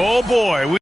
Oh boy.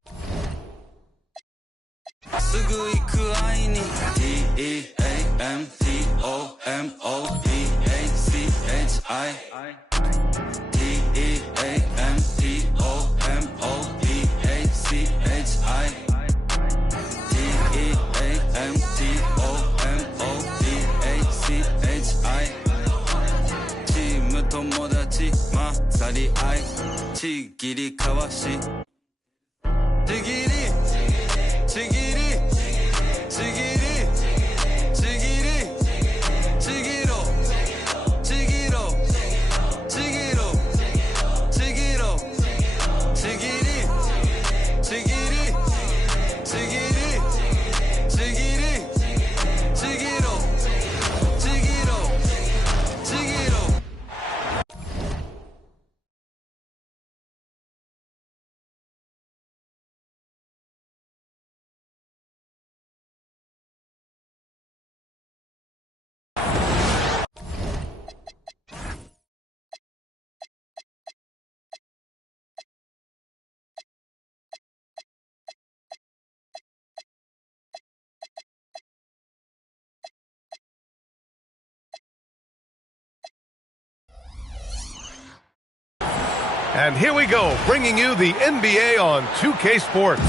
And here we go, bringing you the NBA on 2K Sports.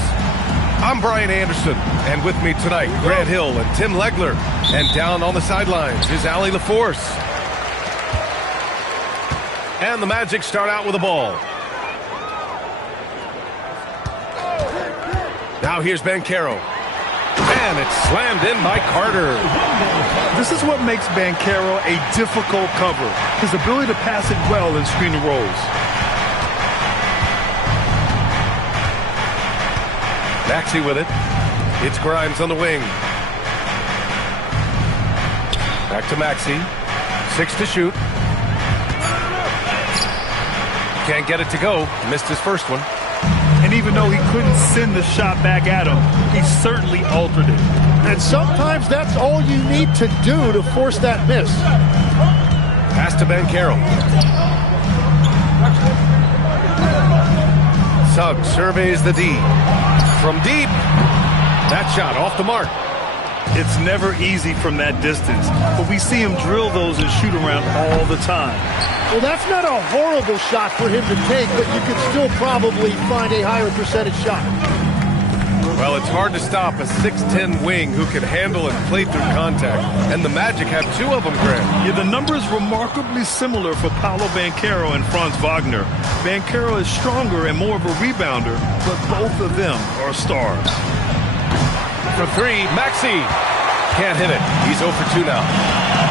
I'm Brian Anderson, and with me tonight, Grant Hill and Tim Legler. And down on the sidelines is Allie LaForce. And the Magic start out with the ball. Now here's Banchero. And it's slammed in by Carter. This is what makes Banchero a difficult cover. His ability to pass it well in screen and rolls. Maxey with it. It's Grimes on the wing. Back to Maxey. 6 to shoot. Can't get it to go. Missed his first one. And even though he couldn't send the shot back at him, he certainly altered it. And sometimes that's all you need to do to force that miss. Pass to Banchero. Suggs surveys the D. From deep, that shot off the mark. It's never easy from that distance, but we see him drill those and shoot around all the time. Well, that's not a horrible shot for him to take, but you could still probably find a higher percentage shot. Well, it's hard to stop a 6'10 wing who can handle and play through contact, and the Magic have 2 of them, Grant. Yeah, the number is remarkably similar for Paolo Banchero and Franz Wagner. Banchero is stronger and more of a rebounder, but both of them are stars. For 3, Maxey. Can't hit it. He's 0 for 2 now.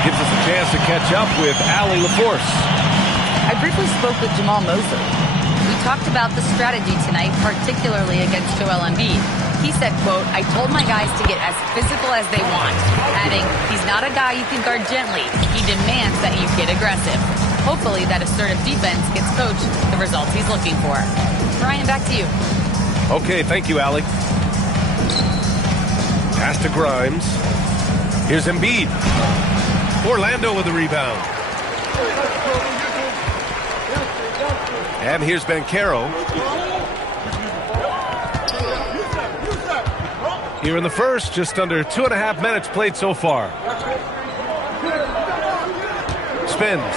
Gives us a chance to catch up with Allie LaForce. I briefly spoke with Jamal Moser. We talked about the strategy tonight, particularly against Joel Embiid. He said, quote, "I told my guys to get as physical as they want," adding, "He's not a guy you can guard gently. He demands that you get aggressive." Hopefully that assertive defense gets coach the results he's looking for. Brian, back to you. Okay, thank you, Allie. Pass to Grimes. Here's Embiid. Orlando with the rebound. And here's Banchero. Here in the first, just under 2.5 minutes played so far. Spins.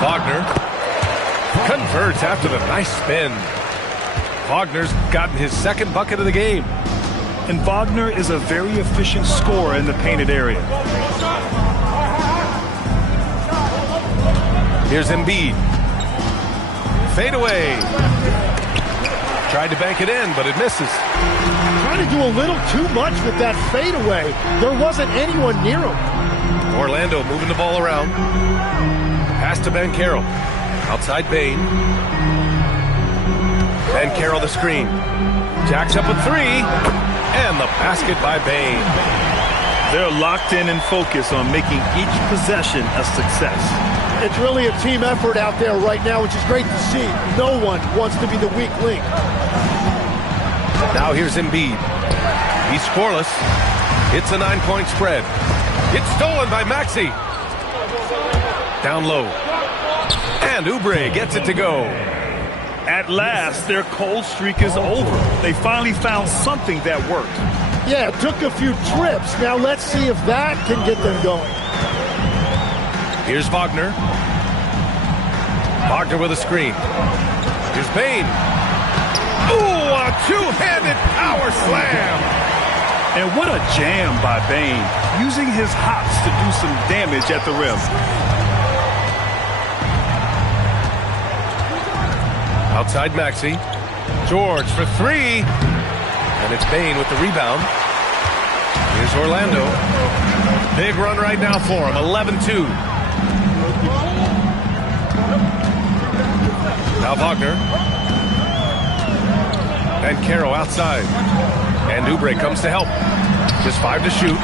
Wagner converts after the nice spin. Wagner's gotten his second bucket of the game. And Wagner is a very efficient scorer in the painted area. Here's Embiid. Fade away. Tried to bank it in, but it misses. Trying to do a little too much with that fadeaway. There wasn't anyone near him. Orlando moving the ball around. Pass to Banchero. Outside Bane. Banchero the screen. Jacks up a 3. And the basket by Bane. They're locked in and focused on making each possession a success. It's really a team effort out there right now, which is great to see. No one wants to be the weak link. Now here's Embiid. He's scoreless. It's a 9-point spread. It's stolen by Maxey. Down low. And Oubre gets it to go. At last, their cold streak is over. They finally found something that worked. Yeah, it took a few trips. Now let's see if that can get them going. Here's Wagner. Wagner with a screen. Here's Bain. Ooh, a two-handed power slam. And what a jam by Bain, using his hops to do some damage at the rim. Outside Maxey. George for three. And it's Bain with the rebound. Here's Orlando. Big run right now for him. 11-2. Now Wagner. And Caro outside. And Oubre comes to help. Just 5 to shoot.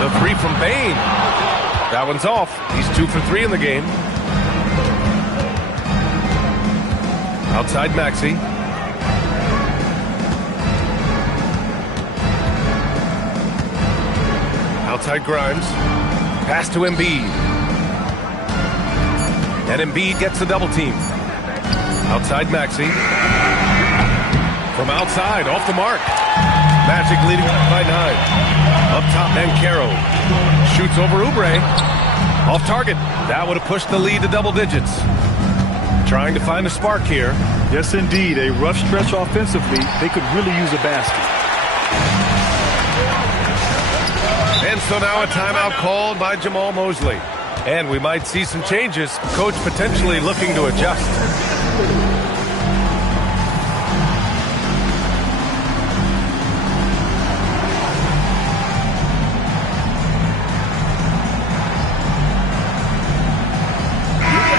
The three from Bain. That one's off. He's 2 for 3 in the game. Outside Maxey. Outside Grimes. Pass to Embiid. And Embiid gets the double team. Outside Maxey. From outside, off the mark. Magic leading by 9. Up top, Caro. Shoots over Oubre. Off target. That would have pushed the lead to double digits. Trying to find a spark here. Yes, indeed. A rough stretch offensively. They could really use a basket. And so now a timeout called by Jamal Mosley. And we might see some changes. Coach potentially looking to adjust.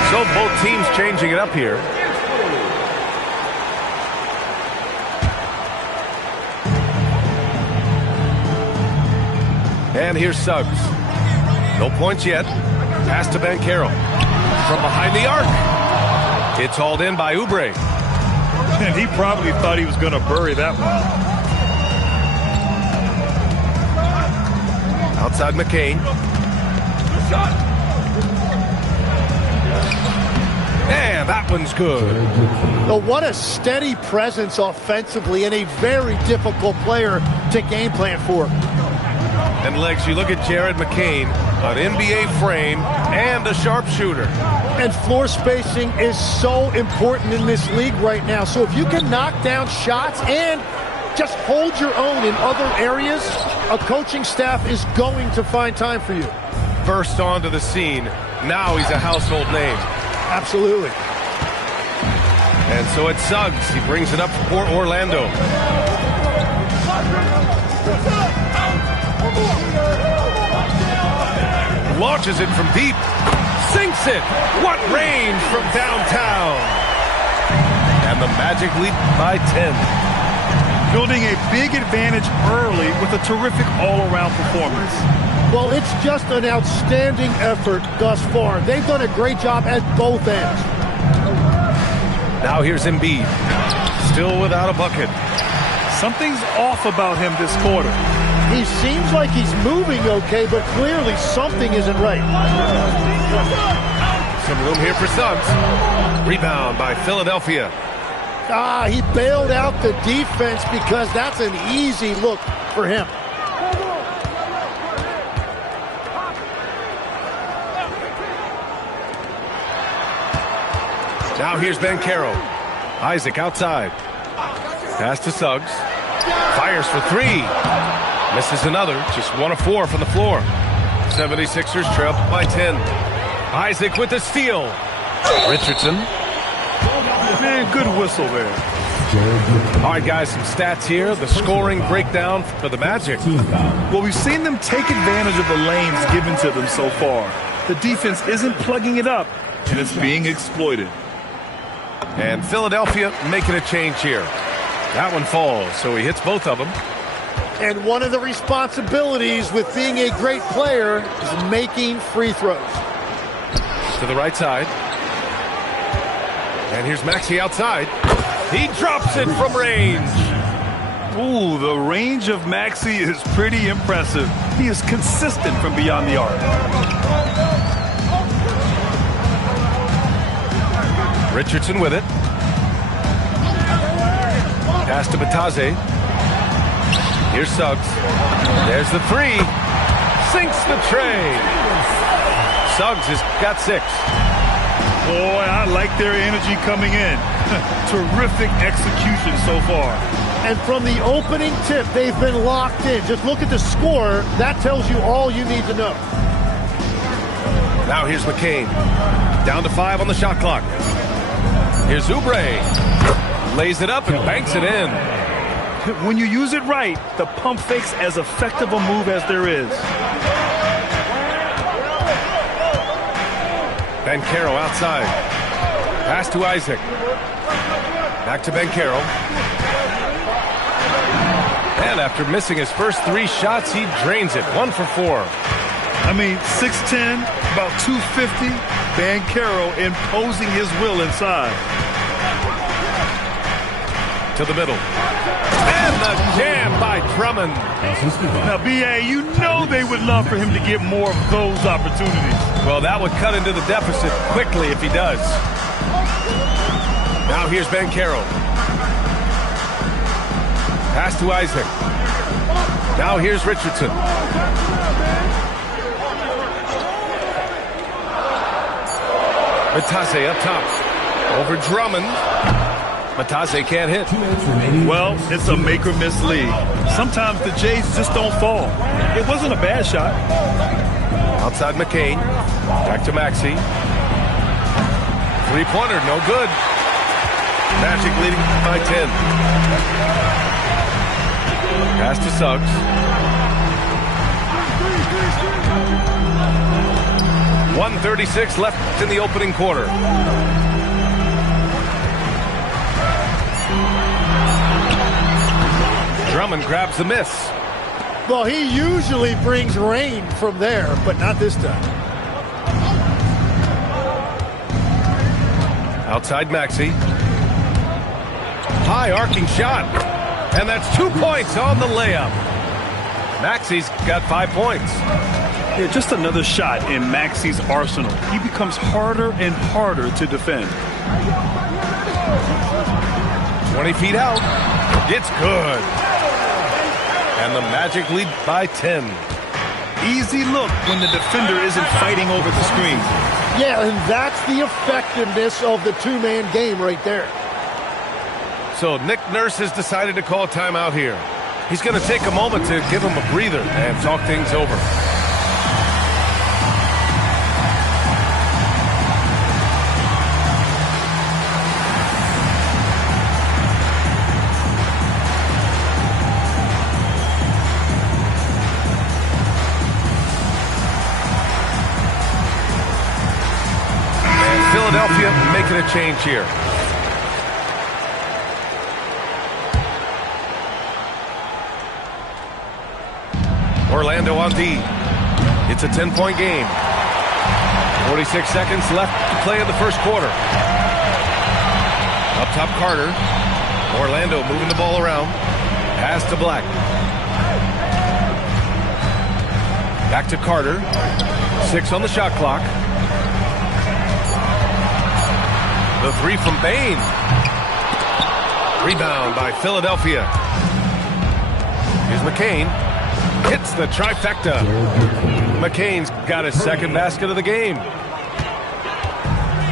So both teams changing it up here. And here's Suggs. No points yet. Pass to Caro. From behind the arc. It's hauled in by Oubre. And he probably thought he was going to bury that one. Outside McCain. And that one's good. Well, what a steady presence offensively and a very difficult player to game plan for. And Legs, you look at Jared McCain, an NBA frame and a sharpshooter. And floor spacing is so important in this league right now. So if you can knock down shots and just hold your own in other areas, a coaching staff is going to find time for you. Burst onto the scene. Now he's a household name. Absolutely. And so it's Suggs. He brings it up for Orlando. Launches it from deep. Sinks it. What range from downtown. And the Magic lead by 10. Building a big advantage early with a terrific all-around performance. Well, it's just an outstanding effort thus far. They've done a great job at both ends. Now here's Embiid. Still without a bucket. Something's off about him this quarter. He seems like he's moving okay, but clearly something isn't right. Some room here for Suggs. Rebound by Philadelphia. He bailed out the defense because that's an easy look for him. Now here's Caro. Isaac outside. Pass to Suggs. Fires for three. Misses another. Just 1 of 4 from the floor. 76ers trail by 10. Isaac with the steal. Richardson. Man, good whistle there. All right, guys, some stats here. The scoring breakdown for the Magic. Well, we've seen them take advantage of the lanes given to them so far. The defense isn't plugging it up, and it's being exploited. And Philadelphia making a change here. That one falls, so he hits both of them. And one of the responsibilities with being a great player is making free throws. To the right side. And here's Maxey outside. He drops it from range. Ooh, the range of Maxey is pretty impressive. He is consistent from beyond the arc. Richardson with it. Pass to Batase. Here's Suggs. There's the three. Sinks the tray. Suggs has got 6. Boy, I like their energy coming in. Terrific execution so far. And from the opening tip, they've been locked in. Just look at the score. That tells you all you need to know. Now here's McCain. Down to 5 on the shot clock. Here's Oubre. Lays it up and banks it in. When you use it right, the pump fake's as effective a move as there is. Banchero outside. Pass to Isaac. Back to Banchero. And after missing his first 3 shots, he drains it. 1 for 4. I mean, 6'10", about 250. Banchero imposing his will inside. To the middle. And the jam by Drummond. Now, B.A., you know they would love for him to get more of those opportunities. Well, that would cut into the deficit quickly if he does. Now here's Banchero. Pass to Isaac. Now here's Richardson. Matase up top. Over Drummond. Matase can't hit. Well, it's a make-or-miss league. Sometimes the Jays just don't fall. It wasn't a bad shot. Outside McCain. Back to Maxey. 3-pointer, no good. Magic leading by 10. Pass to Suggs. .136 left in the opening quarter. Drummond grabs the miss. Well, he usually brings rain from there, but not this time. Outside Maxey. High arcing shot. And that's 2 points on the layup. Maxey's got 5 points. Yeah, just another shot in Maxey's arsenal. He becomes harder and harder to defend. 20 feet out. It's good. And the Magic lead by 10. Easy look when the defender isn't fighting over the screen. Yeah, and that's the effectiveness of the two-man game right there. So Nick Nurse has decided to call a timeout here. He's going to take a moment to give him a breather and talk things over. And Philadelphia making a change here. Orlando on D. It's a 10-point game. 46 seconds left to play in the first quarter. Up top, Carter. Orlando moving the ball around. Pass to Black. Back to Carter. 6 on the shot clock. The 3 from Bane. Rebound by Philadelphia. Here's McCain. Hits the trifecta. McCain's got his second basket of the game.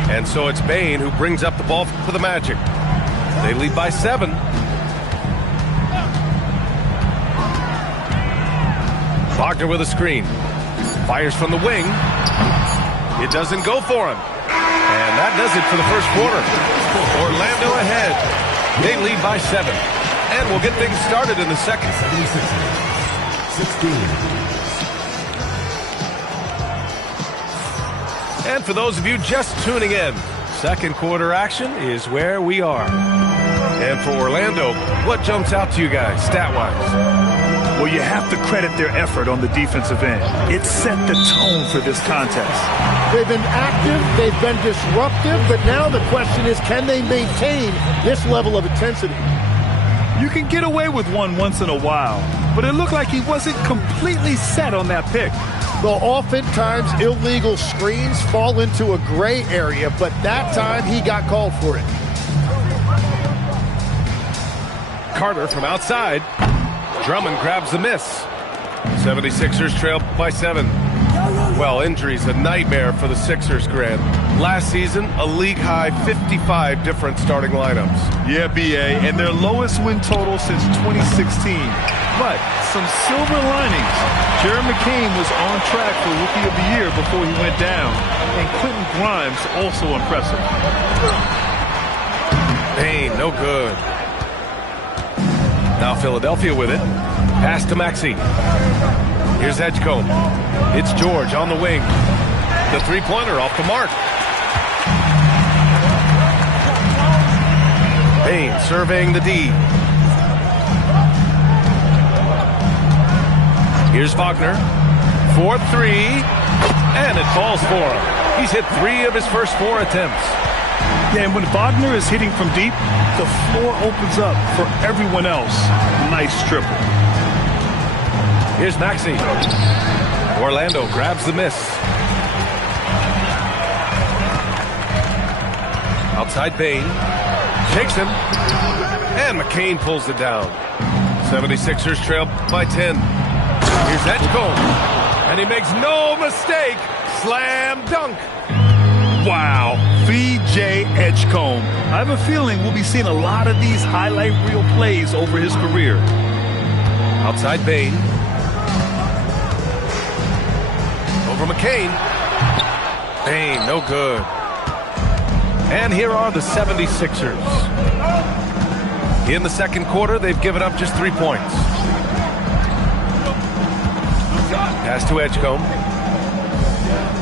And so it's Bane who brings up the ball for the Magic. They lead by 7. Wagner with a screen. Fires from the wing. It doesn't go for him. And that does it for the first quarter. Orlando ahead. They lead by 7. And we'll get things started in the second. 16. And for those of you just tuning in, second quarter action is where we are. And for Orlando, what jumps out to you guys, stat-wise? Well, you have to credit their effort on the defensive end. It set the tone for this contest. They've been active, they've been disruptive, but now the question is, can they maintain this level of intensity? You can get away with one once in a while, but it looked like he wasn't completely set on that pick. Well, oftentimes illegal screens fall into a gray area, but that time he got called for it. Carter from outside. Drummond grabs the miss. 76ers trail by 7. Well, injuries a nightmare for the Sixers, Grant. Last season, a league-high 55 different starting lineups. Yeah, BA, and their lowest win total since 2016. But some silver linings. Jerry McCain was on track for Rookie of the Year before he went down. And Quentin Grimes also impressive. Payne, no good. Now Philadelphia with it. Pass to Maxey. Here's Edgecombe. It's George on the wing. The three-pointer off the mark. Payne surveying the D. Here's Wagner. 4-3. And it falls for him. He's hit 3 of his first 4 attempts. Yeah, and when Wagner is hitting from deep, the floor opens up for everyone else. Nice triple. Here's Maxey. Orlando grabs the miss. Outside Payne. Takes him. And McCain pulls it down. 76ers trail by 10. Here's Edgecombe. And he makes no mistake. Slam dunk. Wow, VJ Edgecombe. I have a feeling we'll be seeing a lot of these highlight reel plays over his career. Outside Payne. Over McCain. Payne, no good. And here are the 76ers. In the second quarter, they've given up just 3 points. Pass to Edgecombe.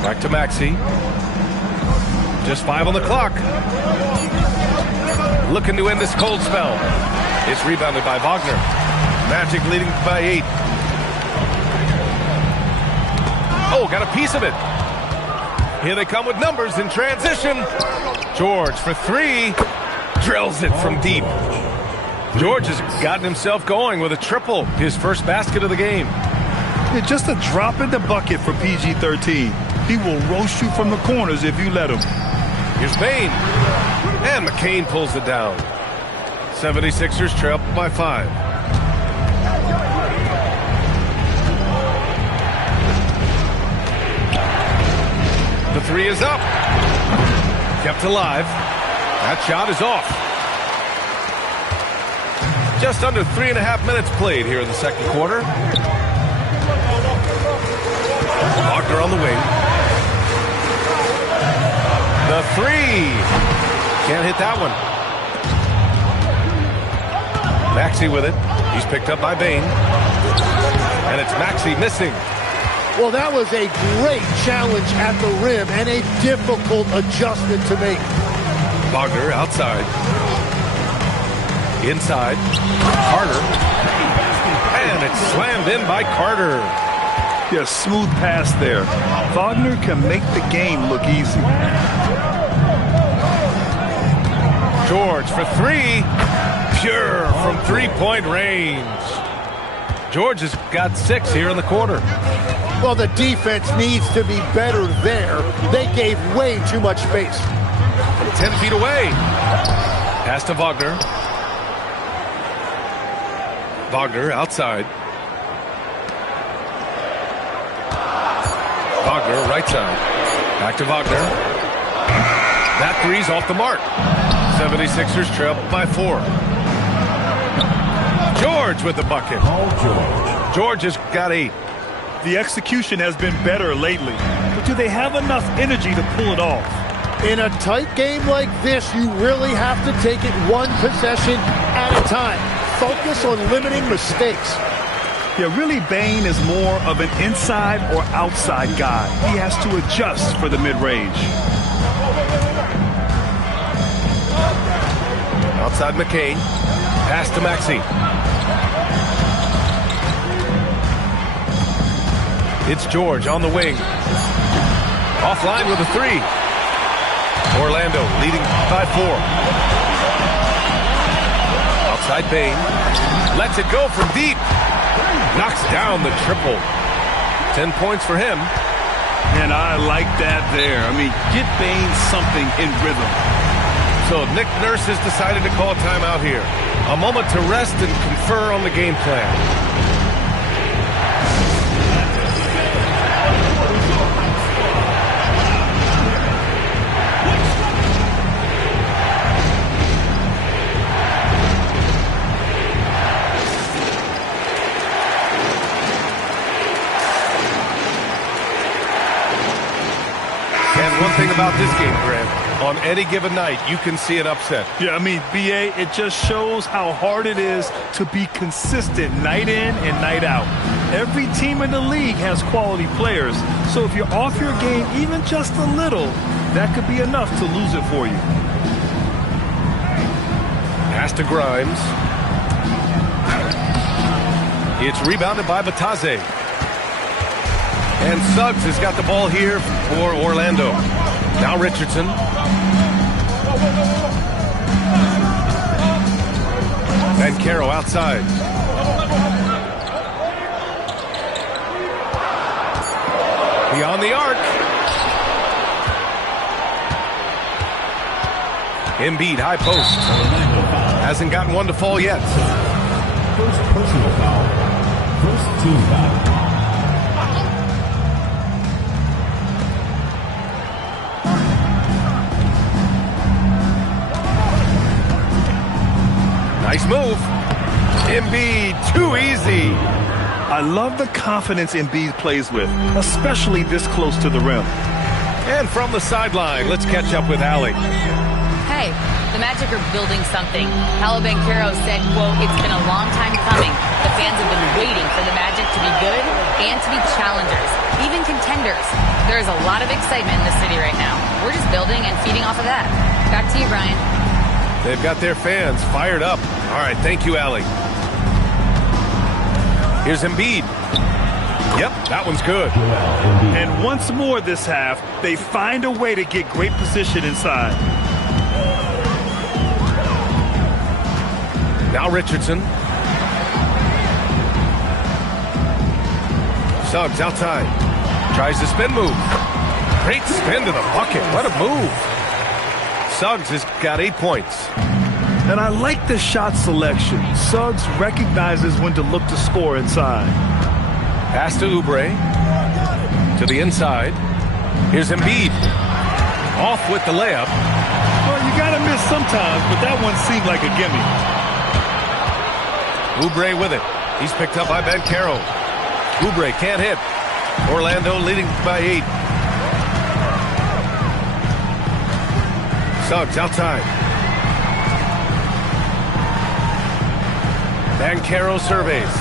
Back to Maxey. Just 5 on the clock. Looking to end this cold spell. It's rebounded by Wagner. Magic leading by 8. Oh, got a piece of it. Here they come with numbers in transition. George for 3. Drills it from deep. George has gotten himself going with a triple. His first basket of the game. Yeah, just a drop in the bucket for PG-13. He will roast you from the corners if you let him. Here's Payne. And McCain pulls it down. 76ers trail by 5. The 3 is up. Kept alive. That shot is off. Just under 3.5 minutes played here in the second quarter. Wagner on the wing. The 3. Can't hit that one. Maxey with it. He's picked up by Payne. And it's Maxey missing. Well, that was a great challenge at the rim and a difficult adjustment to make. Wagner outside. Inside. Carter. And it's slammed in by Carter. Yeah, smooth pass there. Wagner can make the game look easy. George for 3. Pure from three-point range. George has got 6 here in the quarter. Well, the defense needs to be better there. They gave way too much space. 10 feet away. Pass to Wagner. Wagner outside. Wagner right side. Back to Wagner. That 3's off the mark. 76ers trail by 4. George with the bucket. George has got 8. The execution has been better lately, but do they have enough energy to pull it off? In a tight game like this, you really have to take it one possession at a time. Focus on limiting mistakes. Yeah, really, Bane is more of an inside or outside guy. He has to adjust for the mid-range. Outside McCain. Pass to Maxey. It's George on the wing. Offline with a 3. Orlando leading by 4. Outside Payne. Lets it go from deep. Knocks down the triple. 10 points for him. And I like that there. I mean, get Bane something in rhythm. So Nick Nurse has decided to call timeout here. A moment to rest and confer on the game plan. One thing about this game, Grant, on any given night, you can see an upset. Yeah, I mean, BA, it just shows how hard it is to be consistent night in and night out. Every team in the league has quality players, so if you're off your game even just a little, that could be enough to lose it for you. Pass to Grimes. It's rebounded by Batase. And Suggs has got the ball here for Orlando. Now Richardson. Caro outside. Beyond the arc. Embiid, high post. Hasn't gotten one to fall yet. First personal foul. First team foul. Nice move. Embiid, too easy. I love the confidence Embiid plays with, especially this close to the rim. And from the sideline, let's catch up with Allie. Hey, the Magic are building something. Paolo Banchero said, quote, "It's been a long time coming. The fans have been waiting for the Magic to be good and to be challengers, even contenders. There is a lot of excitement in the city right now. We're just building and feeding off of that." Back to you, Brian. They've got their fans fired up. All right, thank you, Allie. Here's Embiid. Yep, that one's good. And once more this half, they find a way to get great position inside. Now Richardson. Suggs outside. Tries the spin move. Great spin to the bucket. What a move. Suggs has got 8 points. And I like the shot selection. Suggs recognizes when to look to score inside. Pass to Oubre. To the inside. Here's Embiid. Off with the layup. Well, you got to miss sometimes, but that one seemed like a gimme. Oubre with it. He's picked up by Banchero. Oubre can't hit. Orlando leading by 8. Suggs outside. Banchero surveys.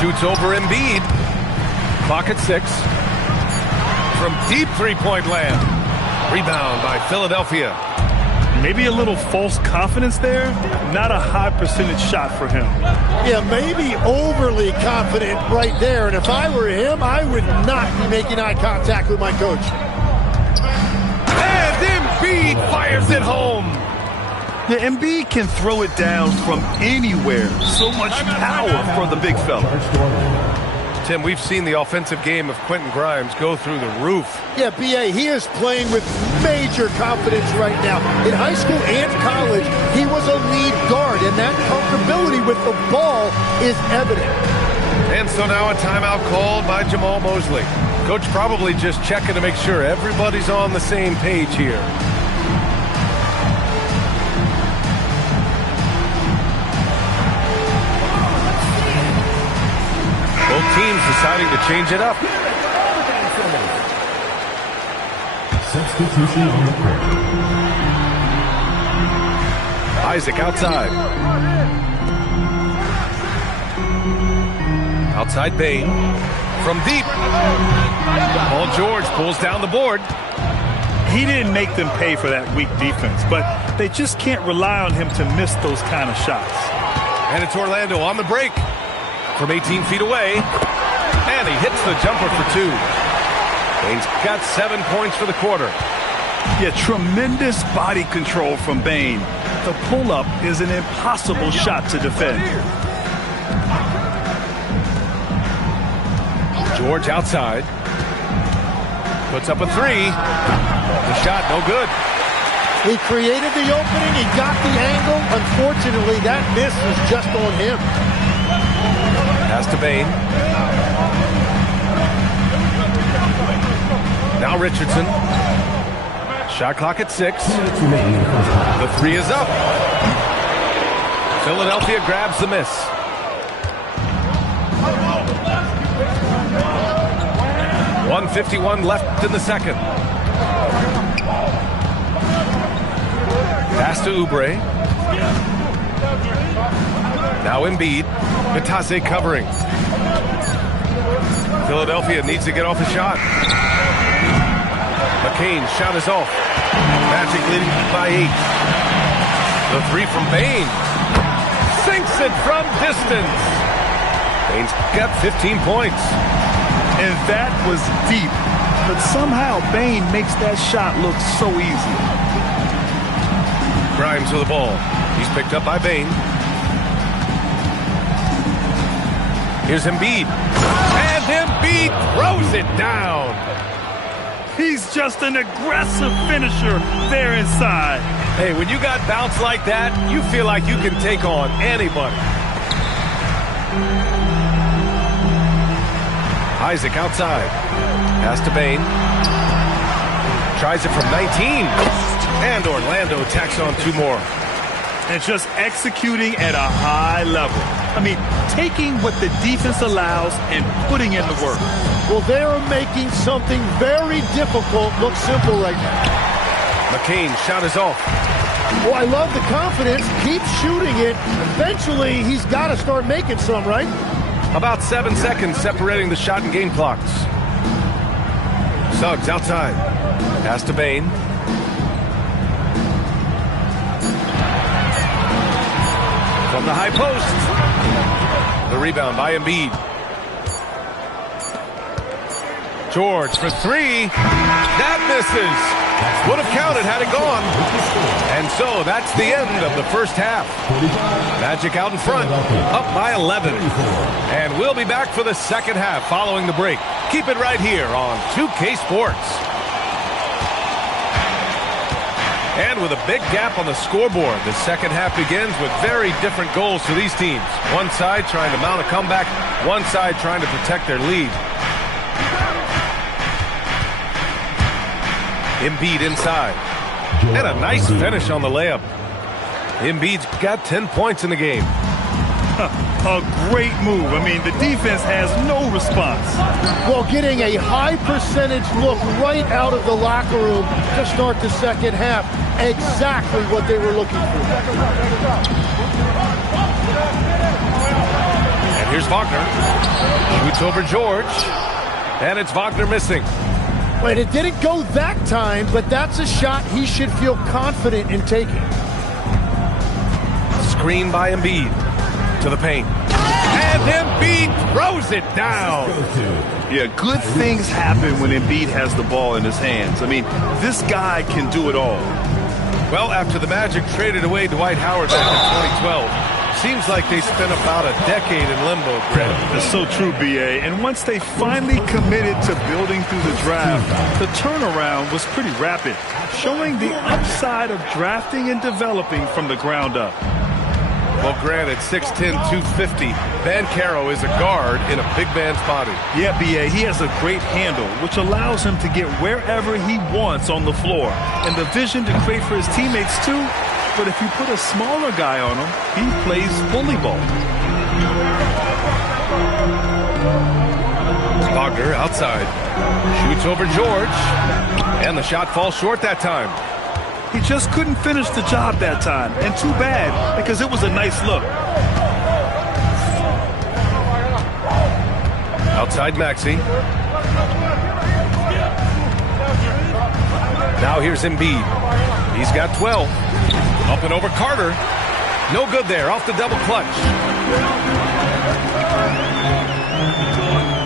Shoots over Embiid. Clock at 6. From deep three-point land. Rebound by Philadelphia. Maybe a little false confidence there. Not a high percentage shot for him. Yeah, maybe overly confident right there. And if I were him, I would not be making eye contact with my coach. And Embiid fires it home. Yeah, Embiid can throw it down from anywhere. So much power for the big fella. Tim, we've seen the offensive game of Quentin Grimes go through the roof. Yeah, B.A., he is playing with major confidence right now. In high school and college, he was a lead guard, and that comfortability with the ball is evident. And so now a timeout called by Jamal Mosley. Coach probably just checking to make sure everybody's on the same page here. Both teams deciding to change it up. Substitution on the court. Isaac outside. Outside Bain. From deep. Paul George pulls down the board. He didn't make them pay for that weak defense, but they just can't rely on him to miss those kind of shots. And it's Orlando on the break. From 18 feet away. And he hits the jumper for 2. Bain's got 7 points for the quarter. Yeah, tremendous body control from Bain. The pull-up is an impossible shot to defend. George outside. Puts up a 3. The shot no good. He created the opening. He got the angle. Unfortunately, that miss was just on him. Pass to Bain. Now Richardson. Shot clock at 6. The 3 is up. Philadelphia grabs the miss. .151 left in the second. Pass to Oubre. Now Embiid. Matase covering. Philadelphia needs to get off a shot. McCain's shot is off. Magic leading by 8. The 3 from Bain. Sinks it from distance. Bain's got 15 points. And that was deep. But somehow Bain makes that shot look so easy. Grimes with the ball. He's picked up by Bain. Here's Embiid. And Embiid throws it down. He's just an aggressive finisher there inside. Hey, when you got bounce like that, you feel like you can take on anybody. Isaac outside. Pass to Bain. Tries it from 19. And Orlando tacks on 2 more. And just executing at a high level. I mean, taking what the defense allows and putting in the work. Well, they are making something very difficult look simple right now. McCain's shot is off. Well, I love the confidence. Keep shooting it. Eventually, he's got to start making some, right? About 7 seconds separating the shot and game clocks. Suggs outside. Pass to Bain. From the high post. The rebound by Embiid. George for 3. That misses. Would have counted had it gone. And so that's the end of the first half. Magic out in front, up by 11. And we'll be back for the second half following the break. Keep it right here on 2K Sports. And with a big gap on the scoreboard, the second half begins with very different goals for these teams. One side trying to mount a comeback, one side trying to protect their lead. Embiid inside. And a nice finish on the layup. Embiid's got 10 points in the game. A great move. I mean, the defense has no response. Well, getting a high percentage look right out of the locker room to start the second half. Exactly what they were looking for. And here's Wagner. Shoots over George. And it's Wagner missing. Wait, it didn't go that time, but that's a shot he should feel confident in taking. Screen by Embiid. To the paint. And Embiid throws it down. Yeah, good things happen when Embiid has the ball in his hands. I mean, this guy can do it all. Well, after the Magic traded away Dwight Howard back in 2012, seems like they spent about a decade in limbo, Greg. That's so true, B.A. And once they finally committed to building through the draft, the turnaround was pretty rapid, showing the upside of drafting and developing from the ground up. Well, granted, 6'10", 250, Banchero is a guard in a big man's body. Yeah, B.A., he has a great handle, which allows him to get wherever he wants on the floor. And the vision to create for his teammates, too. But if you put a smaller guy on him, he plays bully ball. Wagner outside. Shoots over George. And the shot falls short that time. He just couldn't finish the job that time. And too bad, because it was a nice look. Outside Maxey. Now here's Embiid. He's got 12. Up and over Carter. No good there. Off the double clutch.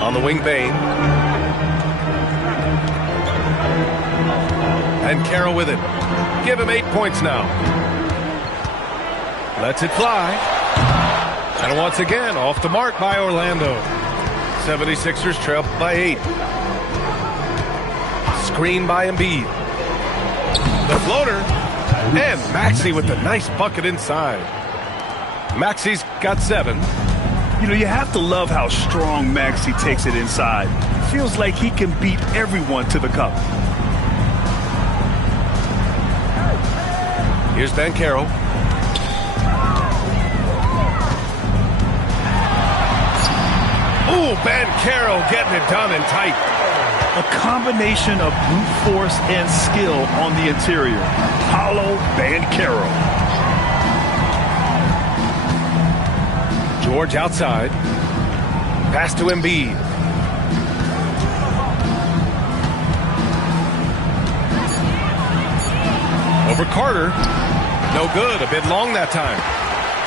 On the wing, Bain. And Carroll with it. Give him 8 points now. Lets it fly. And once again, off the mark by Orlando. 76ers trail by 8. Screen by Embiid. The floater. And Maxey with the nice bucket inside. Maxey's got 7. You know, you have to love how strong Maxey takes it inside. Feels like he can beat everyone to the cup. Here's Banchero. Ooh, Banchero getting it done and tight. A combination of brute force and skill on the interior. Paulo Banchero. George outside. Pass to Embiid. Over Carter. No good. A bit long that time.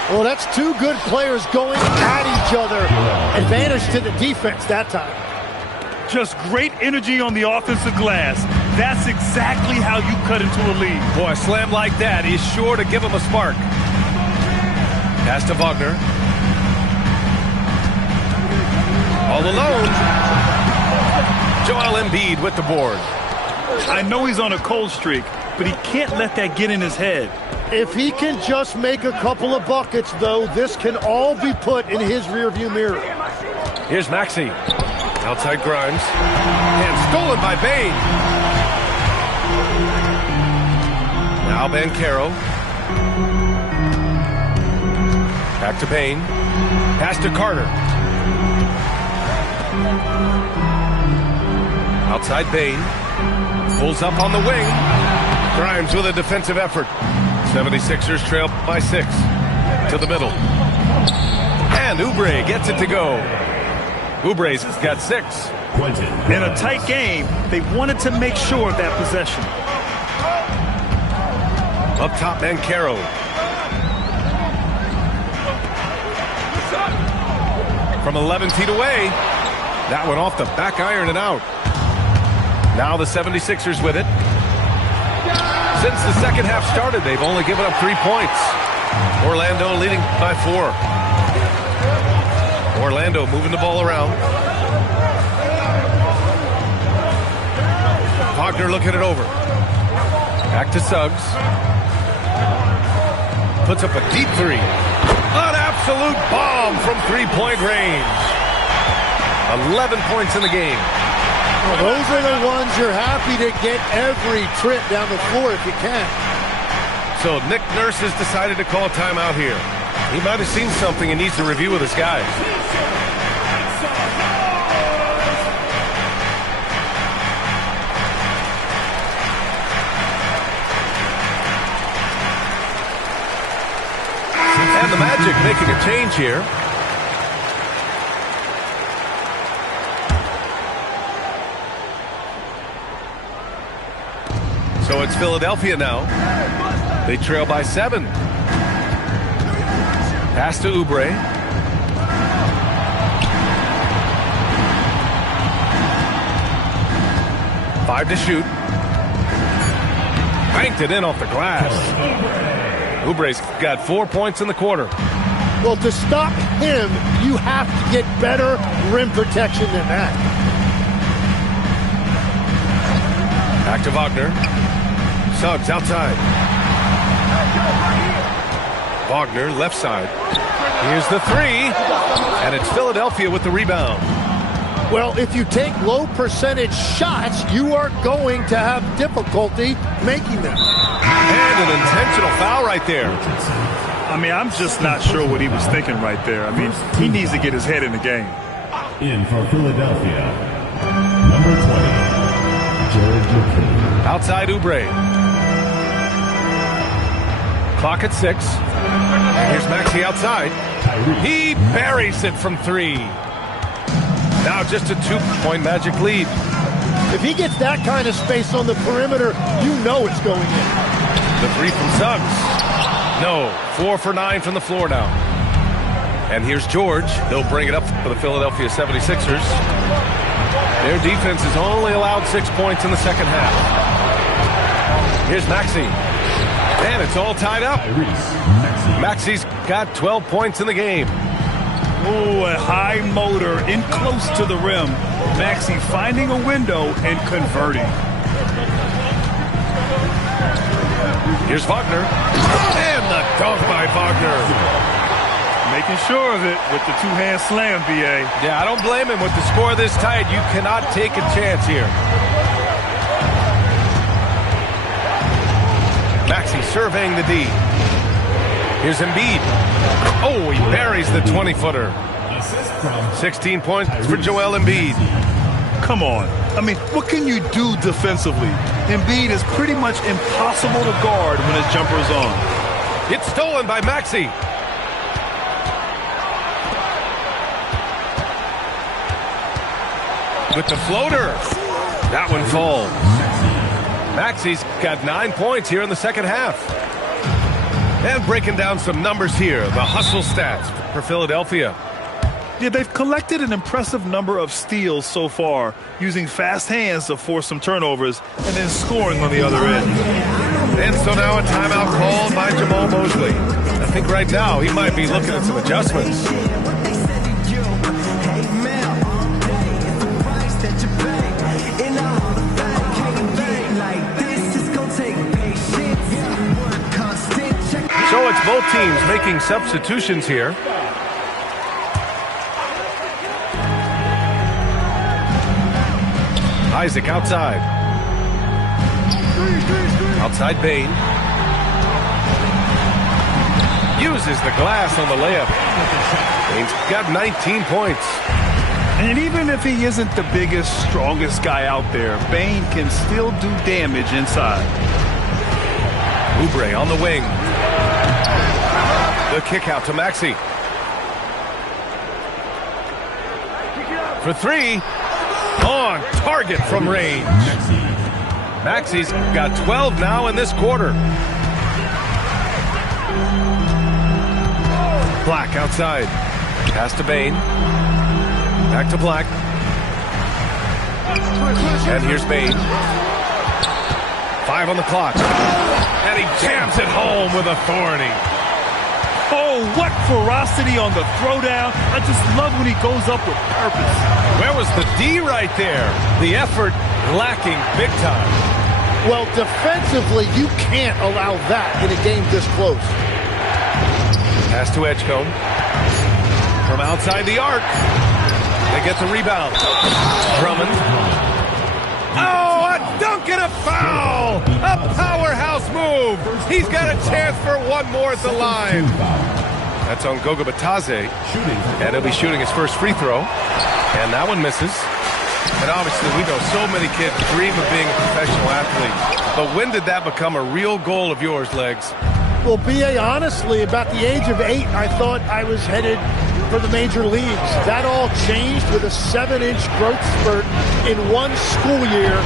Well, that's 2 good players going at each other. Advantage to the defense that time. Just great energy on the offensive glass. That's exactly how you cut into a lead. Boy, a slam like that is sure to give him a spark. Pass to Wagner. All alone. Joel Embiid with the board. I know he's on a cold streak, but he can't let that get in his head. If he can just make a couple of buckets, though, this can all be put in his rearview mirror. Here's Maxey. Outside Grimes. And stolen by Bane. Now Banchero. Back to Bane. Pass to Carter. Outside Bane. Pulls up on the wing. Grimes with a defensive effort. 76ers trail by 6. To the middle. And Oubre gets it to go. Oubre's got 6. In a tight game, they wanted to make sure of that possession. Up top, Banchero. From 11 feet away. That went off the back iron and out. Now the 76ers with it. Since the second half started, they've only given up 3 points. Orlando leading by 4. Orlando moving the ball around. Wagner looking it over. Back to Suggs. Puts up a deep 3. An absolute bomb from 3-point range. 11 points in the game. Well, those are the ones you're happy to get every trip down the floor if you can. So Nick Nurse has decided to call a timeout here. He might have seen something and needs to review with his guys. And the Magic making a change here. So it's Philadelphia now. They trail by 7. Pass to Oubre. Five to shoot. Banked it in off the glass. Oubre's got 4 points in the quarter. Well, to stop him, you have to get better rim protection than that. Back to Wagner. Suggs outside. Wagner left side. Here's the 3. And it's Philadelphia with the rebound. Well, if you take low percentage shots, you are going to have difficulty making them. And an intentional foul right there. I mean, I'm just not sure what he was thinking right there. I mean, he needs to get his head in the game. In for Philadelphia, number 20, Jared Goodman. Outside Oubre. Clock at 6. Here's Maxey outside. He buries it from 3. Now just a 2-point Magic lead. If he gets that kind of space on the perimeter, you know it's going in. The 3 from Suggs. No. 4 for 9 from the floor now. And here's George. They'll bring it up for the Philadelphia 76ers. Their defense has only allowed 6 points in the second half. Here's Maxey. And it's all tied up. Maxey's got 12 points in the game. Ooh, a high motor in close to the rim. Maxey finding a window and converting. Here's Wagner. And the dunk by Wagner. Making sure of it with the two-hand slam, B.A. Yeah, I don't blame him. With the score this tight, you cannot take a chance here. Maxey surveying the D. Here's Embiid. Oh, he buries the 20-footer. 16 points for Joel Embiid. Come on. I mean, what can you do defensively? Embiid is pretty much impossible to guard when his jumper's on. It's stolen by Maxey. With the floater. That one falls. Maxey's got 9 points here in the second half. And breaking down some numbers here, the hustle stats for Philadelphia. Yeah, they've collected an impressive number of steals so far, using fast hands to force some turnovers and then scoring on the other end. And so now a timeout called by Jamal Mosley. I think right now he might be looking at some adjustments. So it's both teams making substitutions here. Isaac outside. Outside Bane. Uses the glass on the layup. Bane's got 19 points. And even if he isn't the biggest, strongest guy out there, Bane can still do damage inside. Oubre on the wing. The kick out to Maxey. For three. On target from range. Maxey's got 12 now in this quarter. Black outside. Pass to Bane. Back to Black. And here's Bane. 5 on the clock. And he jams it home with authority. Oh, what ferocity on the throwdown. I just love when he goes up with purpose. Where was the D right there? The effort lacking big time. Well, defensively, you can't allow that in a game this close. Pass to Edgecombe. From outside the arc. They get the rebound. Drummond. Oh, a dunk and a foul! A powerhouse move! He's got a chance for one more at the line. That's on Goga Batadze. And he'll be shooting his first free throw. And that one misses. And obviously we know so many kids dream of being a professional athlete. But when did that become a real goal of yours, Legs? Well, B.A., honestly, about the age of 8, I thought I was headed for the major leagues. That all changed with a 7-inch growth spurt in one school year.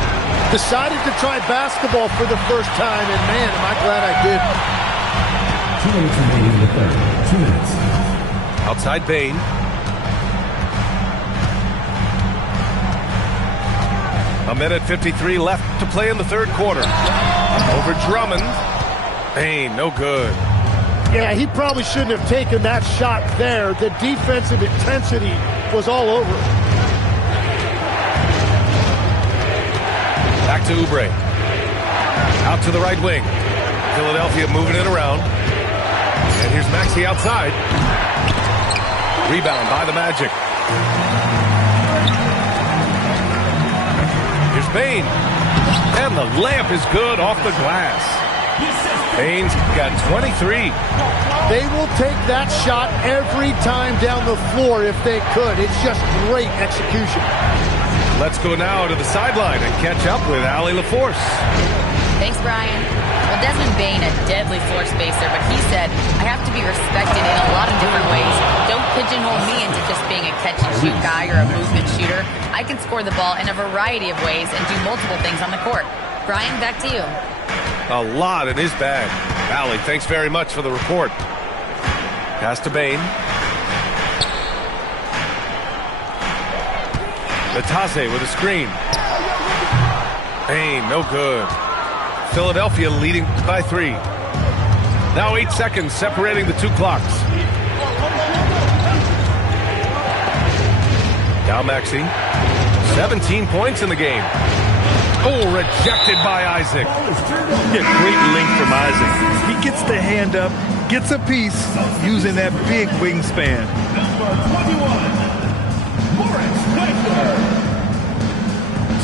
Decided to try basketball for the first time, and man, am I glad I did. 2 minutes remaining in the third. 2 minutes. Outside Bane. A minute 53 left to play in the third quarter. Over Drummond. Bane, no good. Yeah, he probably shouldn't have taken that shot there. The defensive intensity was all over. Back to Oubre. Out to the right wing. Philadelphia moving it around. And here's Maxey outside. Rebound by the Magic. Here's Bane. And the layup is good off the glass. Bane's got 23. They will take that shot every time down the floor if they could. It's just great execution. Let's go now to the sideline and catch up with Allie LaForce. Thanks, Brian. Well, Desmond Bane, a deadly floor spacer, but he said, I have to be respected in a lot of different ways. Don't pigeonhole me into just being a catch-and-shoot guy or a movement shooter. I can score the ball in a variety of ways and do multiple things on the court. Brian, back to you. A lot in his bag. Allie, thanks very much for the report. Pass to Bane. Batadze with a screen. Bane, no good. Philadelphia leading by 3. Now 8 seconds separating the two clocks. Now Maxey. 17 points in the game. Oh, rejected by Isaac. Yeah, great length from Isaac. He gets the hand up, gets a piece using that big wingspan. Number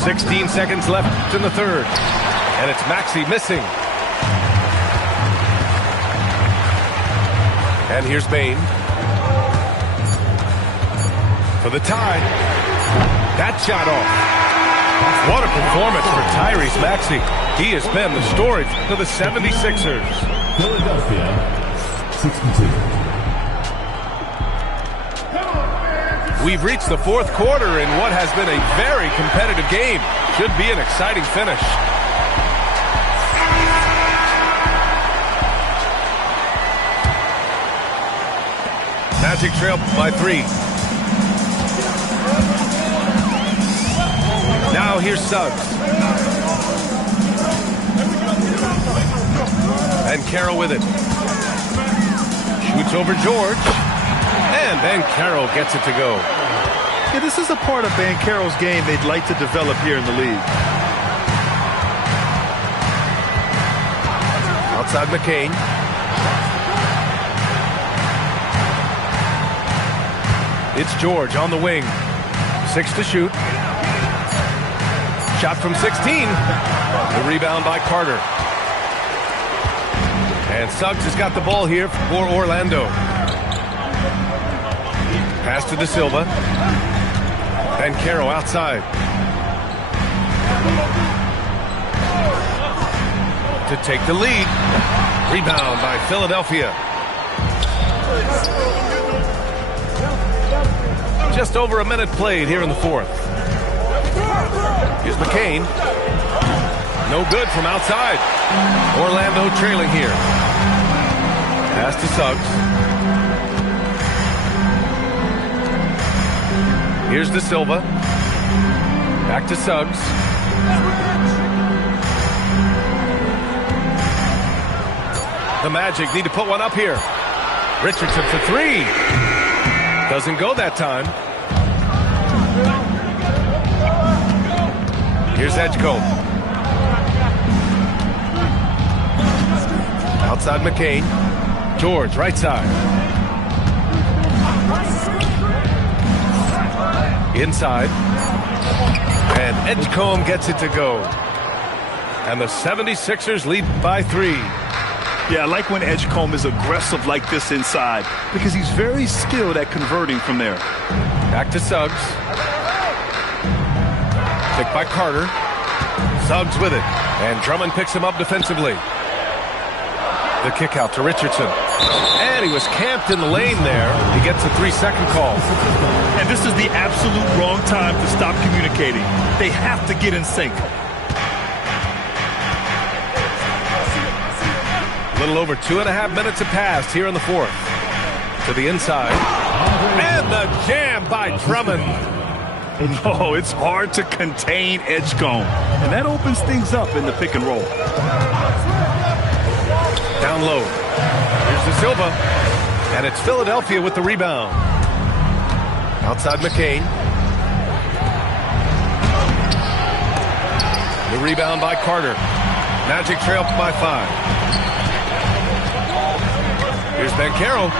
21, 16 seconds left in the third. And it's Maxey missing. And here's Bain. For the tie. That shot off. What a performance for Tyrese Maxey. He has been the story for the 76ers. Philadelphia, 62. We've reached the fourth quarter in what has been a very competitive game. Should be an exciting finish. Magic trail by 3. Now here's Suggs. And Carroll with it. Shoots over George. And Banchero gets it to go. Yeah, this is a part of Banchero's game they'd like to develop here in the league. Outside McCain. It's George on the wing. 6 to shoot. Shot from 16. The rebound by Carter. And Suggs has got the ball here for Orlando. Pass to De Silva. Banchero outside. To take the lead. Rebound by Philadelphia. Just over a minute played here in the fourth. Here's McCain. No good from outside. Orlando trailing here. Pass to Suggs. Here's De Silva. Back to Suggs. The Magic need to put one up here. Richardson for 3. Doesn't go that time. Here's Edgecombe. Outside McCain. George, right side. Inside. And Edgecombe gets it to go. And the 76ers lead by 3. Yeah, I like when Edgecombe is aggressive like this inside because he's very skilled at converting from there. Back to Suggs. Picked by Carter. Suggs with it. And Drummond picks him up defensively. The kick out to Richardson. And he was camped in the lane there. He gets a 3-second call. And this is the absolute wrong time to stop communicating. They have to get in sync. A little over 2.5 minutes have passed here in the fourth. To the inside. And the jam by Drummond. Oh, it's hard to contain Edgecombe. And that opens things up in the pick and roll. Down low. Here's De Silva. And it's Philadelphia with the rebound. Outside McCain. The rebound by Carter. Magic trail by 5. Here's Banchero.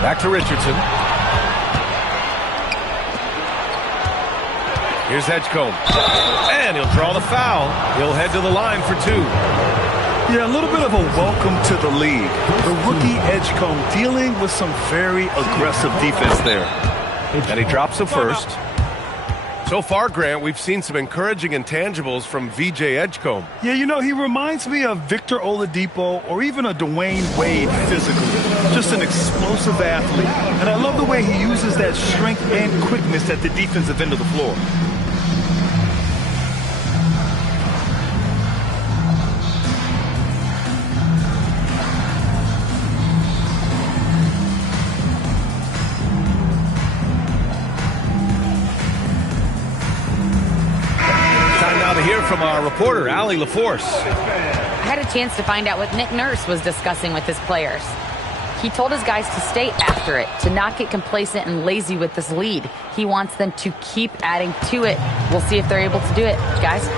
Back to Richardson. Here's Edgecombe. And he'll draw the foul. He'll head to the line for 2. Yeah, a little bit of a welcome to the league. The rookie Edgecombe dealing with some very aggressive defense there. And he drops the first. So far, Grant, we've seen some encouraging intangibles from VJ Edgecombe. Yeah, you know, he reminds me of Victor Oladipo or even a Dwayne Wade physically. Just an explosive athlete. And I love the way he uses that strength and quickness at the defensive end of the floor. From our reporter, Allie LaForce. I had a chance to find out what Nick Nurse was discussing with his players. He told his guys to stay after it, to not get complacent and lazy with this lead. He wants them to keep adding to it. We'll see if they're able to do it. Guys?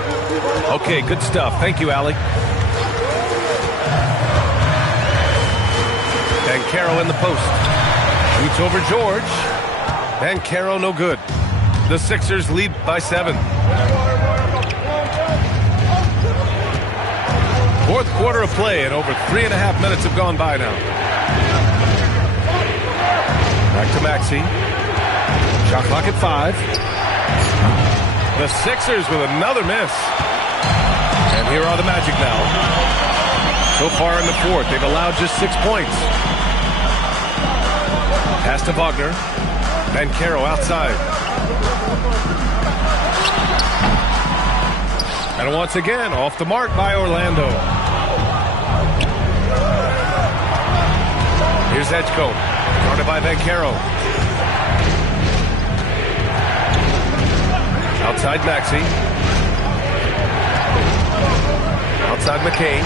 Okay, good stuff. Thank you, Allie. Bancaro in the post. Shoots over George. Bancaro no good. The Sixers lead by 7. Fourth quarter of play, and over 3.5 minutes have gone by now. Back to Maxey. Shot clock at 5. The Sixers with another miss. And here are the Magic now. So far in the fourth, they've allowed just 6 points. Pass to Wagner. Bancaro outside. And once again, off the mark by Orlando. Here's Edgecombe. Guarded by Bancaro. Outside Maxey. Outside McCain.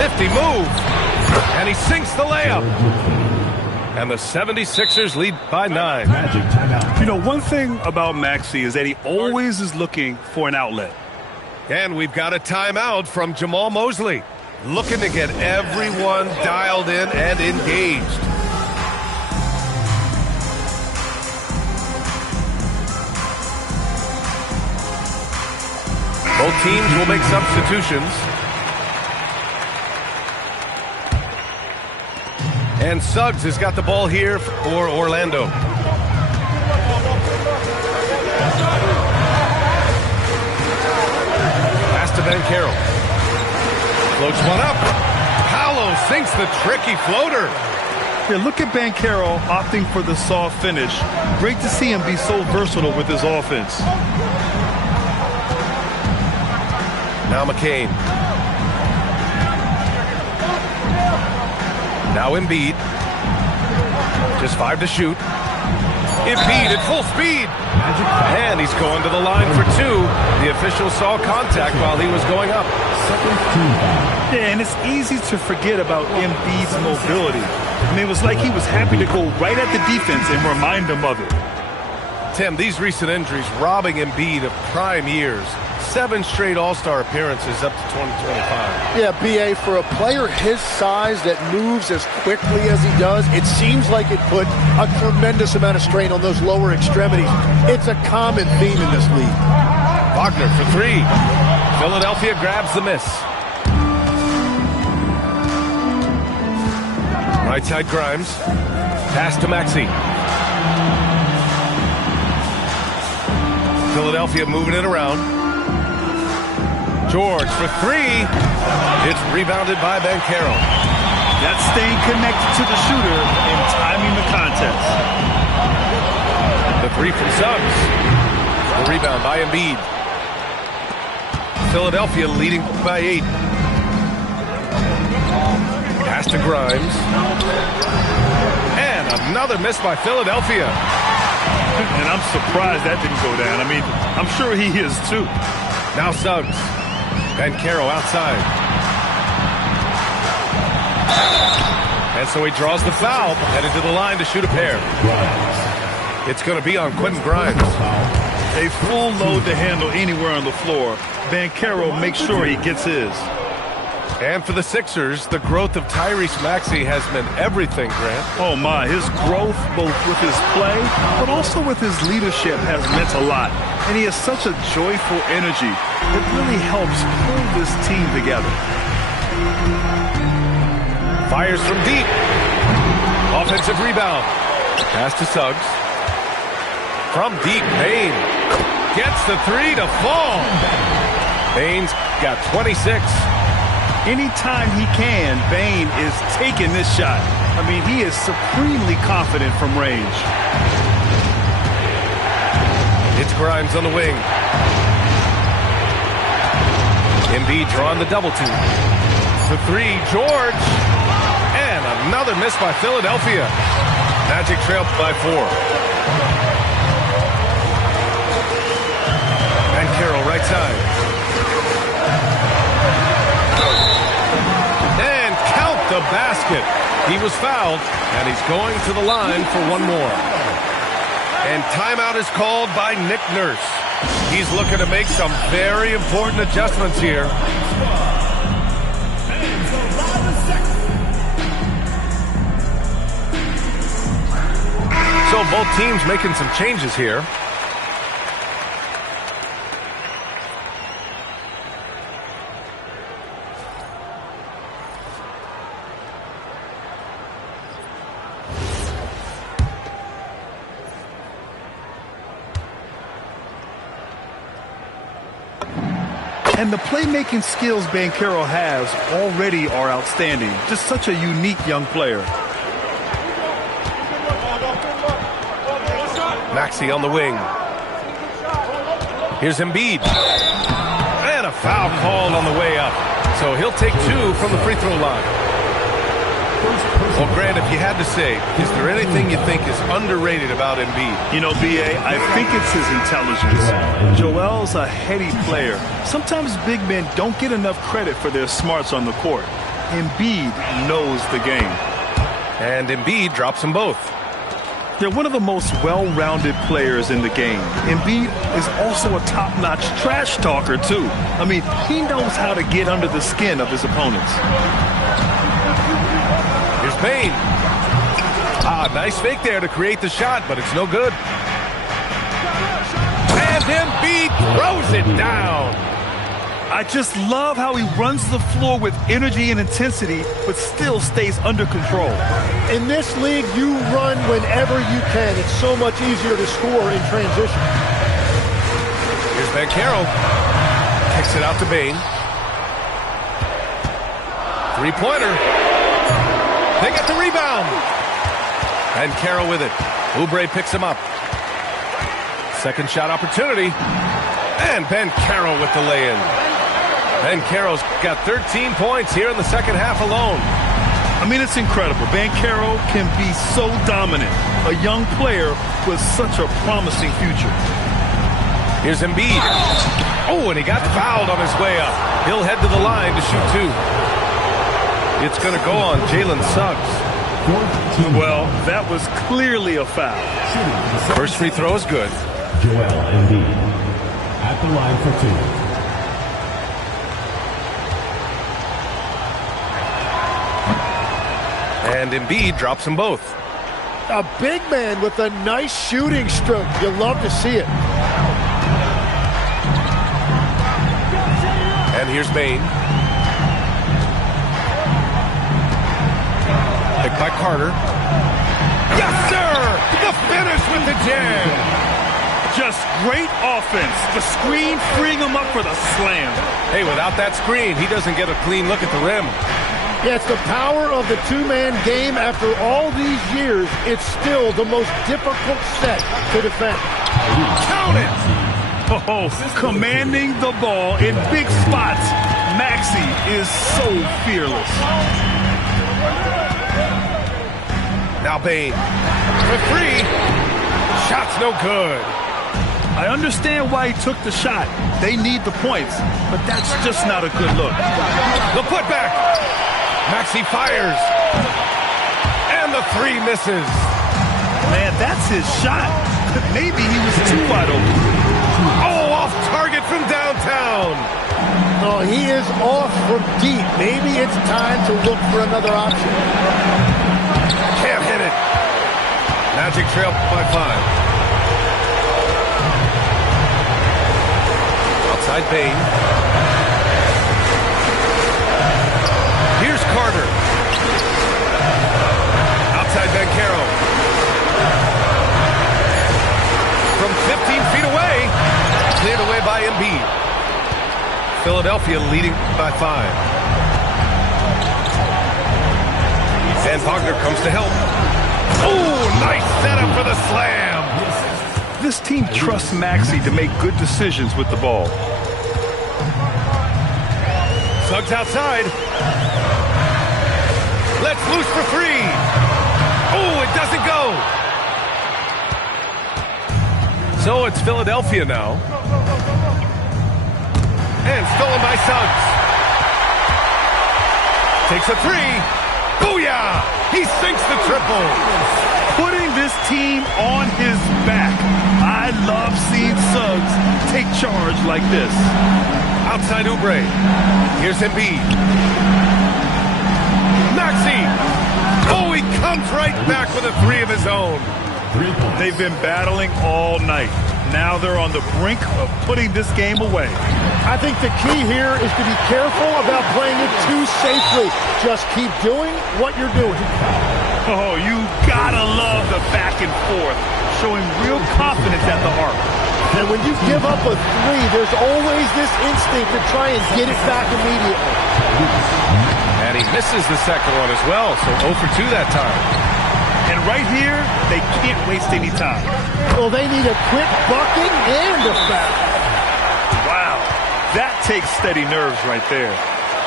50 move. And he sinks the layup. And the 76ers lead by 9. Magic timeout. You know, one thing about Maxey is that he always is looking for an outlet. And we've got a timeout from Jamal Mosley. Looking to get everyone dialed in and engaged. Both teams will make substitutions. And Suggs has got the ball here for Orlando. Pass to Bancaro. Floats one up. Paolo sinks the tricky floater. Yeah, look at Bancaro opting for the soft finish. Great to see him be so versatile with his offense. Now McCain. Now Embiid. Just 5 to shoot. Embiid at full speed. And he's going to the line for 2. The official saw contact while he was going up. Yeah, and it's easy to forget about Embiid's mobility. I mean, it was like he was happy to go right at the defense and remind them of it. Tim, these recent injuries robbing Embiid of prime years. 7 straight All-Star appearances up to 2025. Yeah, B.A., for a player his size that moves as quickly as he does, it seems like it put a tremendous amount of strain on those lower extremities. It's a common theme in this league. Wagner for 3. Philadelphia grabs the miss. Right side Grimes. Pass to Maxey. Philadelphia moving it around. George for 3. It's rebounded by Bancaro. That's staying connected to the shooter and timing the contest. The 3 from Suggs. The rebound by Embiid. Philadelphia leading by 8. Pass to Grimes. And another miss by Philadelphia. And I'm surprised that didn't go down. I mean, I'm sure he is too. Now Suggs. Bancaro outside. And so he draws the foul, headed to the line to shoot a pair. It's going to be on Quentin Grimes. A full load to handle anywhere on the floor. Bancaro makes sure he gets his. And for the Sixers, the growth of Tyrese Maxey has meant everything, Grant. Oh my, his growth both with his play, but also with his leadership has meant a lot. And he has such a joyful energy that really helps pull this team together. Fires from deep. Offensive rebound. Pass to Suggs. From deep, Bane gets the 3 to fall. Bane's got 26. Anytime he can, Bane is taking this shot. I mean, he is supremely confident from range. It's Grimes on the wing. Embiid drawing the double team. For 3, George. And another miss by Philadelphia. Magic trailed by 4. Bancaro right side. And count the basket. He was fouled, and he's going to the line for one more. And timeout is called by Nick Nurse. He's looking to make some very important adjustments here. So both teams making some changes here. And the playmaking skills Banchero has already are outstanding. Just such a unique young player. Maxey on the wing. Here's Embiid. And a foul called on the way up. So he'll take 2 from the free throw line. Well, Grant, if you had to say, is there anything you think is underrated about Embiid? You know, B.A., I think it's his intelligence. Joel's a heady player. Sometimes big men don't get enough credit for their smarts on the court. Embiid knows the game. And Embiid drops them both. They're one of the most well-rounded players in the game. Embiid is also a top-notch trash talker, too. I mean, he knows how to get under the skin of his opponents. Here's Payne. Nice fake there to create the shot, but it's no good. And Embiid throws it down. I just love how he runs the floor with energy and intensity, but still stays under control. In this league, you run whenever you can. It's so much easier to score in transition. Here's Banchero. Kicks it out to Bane. Three-pointer. They get the rebound. And Carroll with it. Oubre picks him up. Second shot opportunity. And Banchero with the lay-in. Banchero's got 13 points here in the second half alone. I mean, it's incredible. Banchero can be so dominant. A young player with such a promising future. Here's Embiid. Oh, and he got fouled on his way up. He'll head to the line to shoot 2. It's going to go on Jalen Suggs. Well, that was clearly a foul. First free throw is good. Joel Embiid at the line for 2. And Embiid drops them both. A big man with a nice shooting stroke. You love to see it. And here's Bane. Picked by Carter. Yes, sir! The finish with the jam. Just great offense. The screen freeing him up for the slam. Hey, without that screen, he doesn't get a clean look at the rim. Yeah, it's the power of the two-man game. After all these years, it's still the most difficult set to defend. Count it! Oh, commanding the ball in big spots. Maxey is so fearless. Now Bane for 3. Shot's no good. I understand why he took the shot. They need the points, but that's just not a good look. The putback. Maxey fires. And the 3 misses. Man, that's his shot. Maybe he was too wide open. Oh, off target from downtown. Oh, he is off from deep. Maybe it's time to look for another option. Can't hit it. Magic trail by 5. Outside Bane. Here's Carter. Outside Banchero. From 15 feet away. Cleared away by Embiid. Philadelphia leading by 5. And Wagner comes to help. Oh, nice setup for the slam. This team trusts Maxey to make good decisions with the ball. Suggs outside. Let's loose for 3. Oh, it doesn't go. So it's Philadelphia now. And stolen by Suggs. Takes a 3. Booyah! He sinks the triple. Putting this team on his back. I love seeing Suggs take charge like this. Outside Oubre. Here's Embiid. Maxey. Oh, he comes right back with a three of his own. They've been battling all night. Now they're on the brink of putting this game away. I think the key here is to be careful about playing it too safely. Just keep doing what you're doing. Oh, you gotta love the back and forth, showing real confidence at the arc. And when you give up a three, there's always this instinct to try and get it back immediately. And he misses the second one as well, so 0 for 2 that time. And right here, they can't waste any time. Well, they need a quick bucking and a foul. Wow, that takes steady nerves right there.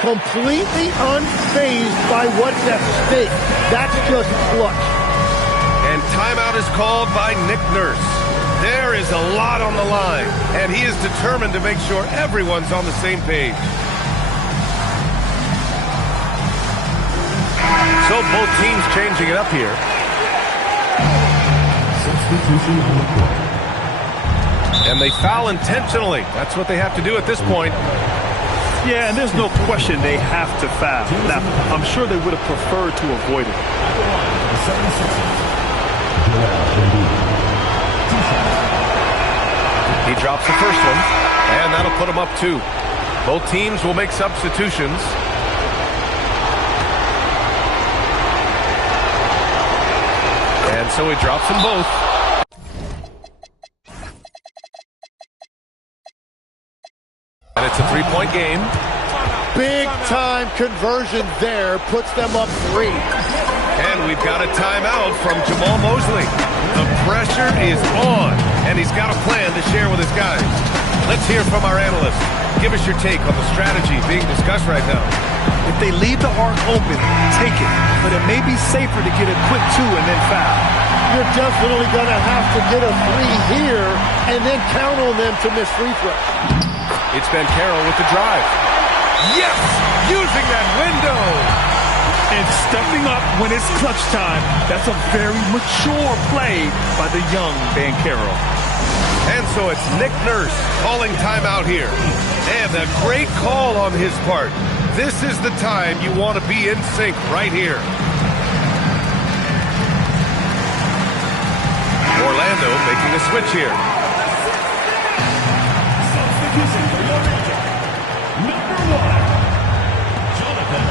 Completely unfazed by what's at stake. That's just clutch. And timeout is called by Nick Nurse. There is a lot on the line, and he is determined to make sure everyone's on the same page. So both teams changing it up here. Substitution on the court. And they foul intentionally. That's what they have to do at this point. Yeah, and there's no question they have to foul. Now, I'm sure they would have preferred to avoid it. He drops the first one, and that'll put him up 2. Both teams will make substitutions. And so he drops them both. And it's a 3-point game. Big-time conversion there puts them up 3. And we've got a timeout from Jamal Mosley. The pressure is on, and he's got a plan to share with his guys. Let's hear from our analyst. Give us your take on the strategy being discussed right now. If they leave the arc open, take it. But it may be safer to get a quick 2 and then foul. You're definitely going to have to get a 3 here and then count on them to miss free throws. It's Ben Carroll with the drive. Yes! Using that window! And stepping up when it's clutch time. That's a very mature play by the young Ben Carroll. And so it's Nick Nurse calling timeout here. And a great call on his part. This is the time you want to be in sync right here. Orlando making a switch here.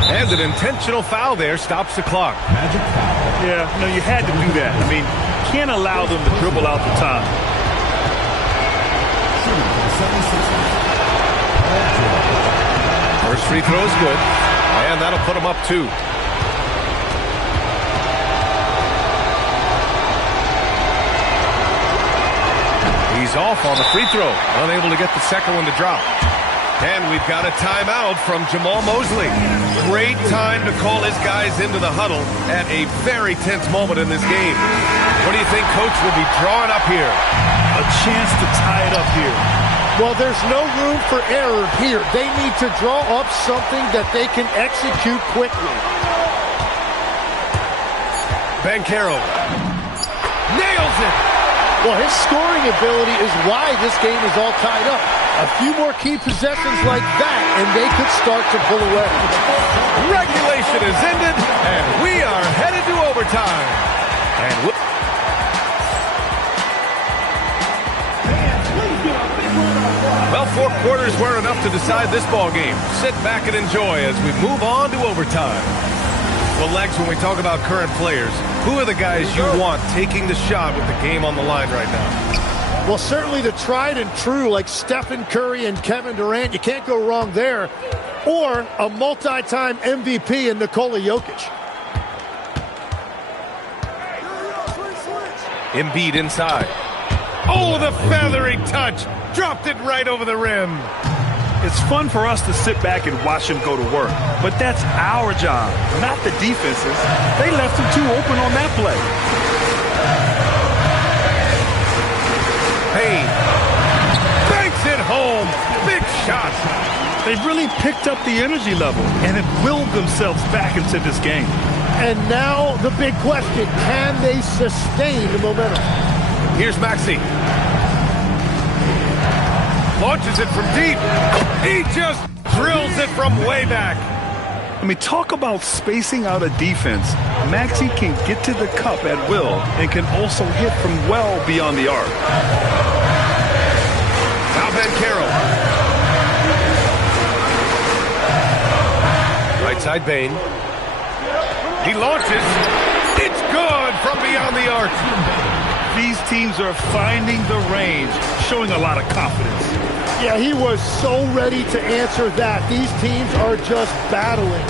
And an intentional foul there stops the clock. Magic foul. Yeah, no, you had to do that. I mean, can't allow them to dribble out the time. First free throw is good, and that'll put him up 2. He's off on the free throw, unable to get the second one to drop. And we've got a timeout from Jamal Mosley. Great time to call his guys into the huddle at a very tense moment in this game. What do you think Coach will be drawing up here? A chance to tie it up here. Well, there's no room for error here. They need to draw up something that they can execute quickly. Ben Carroll nails it. Well, his scoring ability is why this game is all tied up. A few more key possessions like that, and they could start to pull away. Regulation is ended, and we are headed to overtime. And well, 4 quarters weren't enough to decide this ball game. Sit back and enjoy as we move on to overtime. Well, Legs, when we talk about current players, who are the guys you want taking the shot with the game on the line right now? Well, certainly the tried and true like Stephen Curry and Kevin Durant. You can't go wrong there. Or a multi-time MVP in Nikola Jokic. Embiid inside. Oh, the feathery touch. Dropped it right over the rim. It's fun for us to sit back and watch him go to work. But that's our job, not the defense's. They left him too open on that play. Payne banks it home. Big shot. They've really picked up the energy level and have willed themselves back into this game. And now the big question, can they sustain the momentum? Here's Maxey. Launches it from deep. He just drills it from way back. I mean, talk about spacing out a defense. Maxey can get to the cup at will and can also hit from well beyond the arc. Now Carroll. Right side Bain. He launches. It's good from beyond the arc. These teams are finding the range, showing a lot of confidence. Yeah, he was so ready to answer that. These teams are just battling.